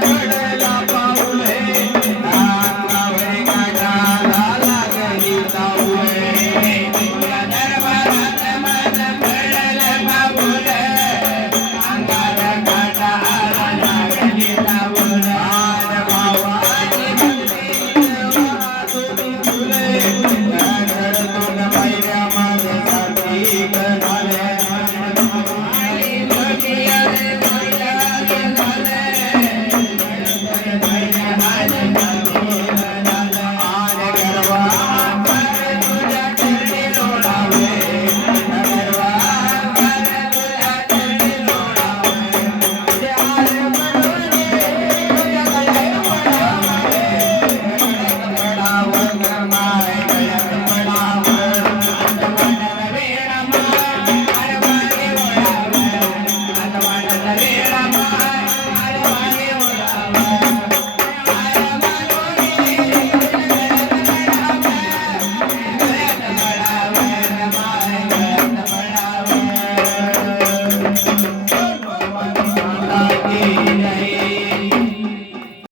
back.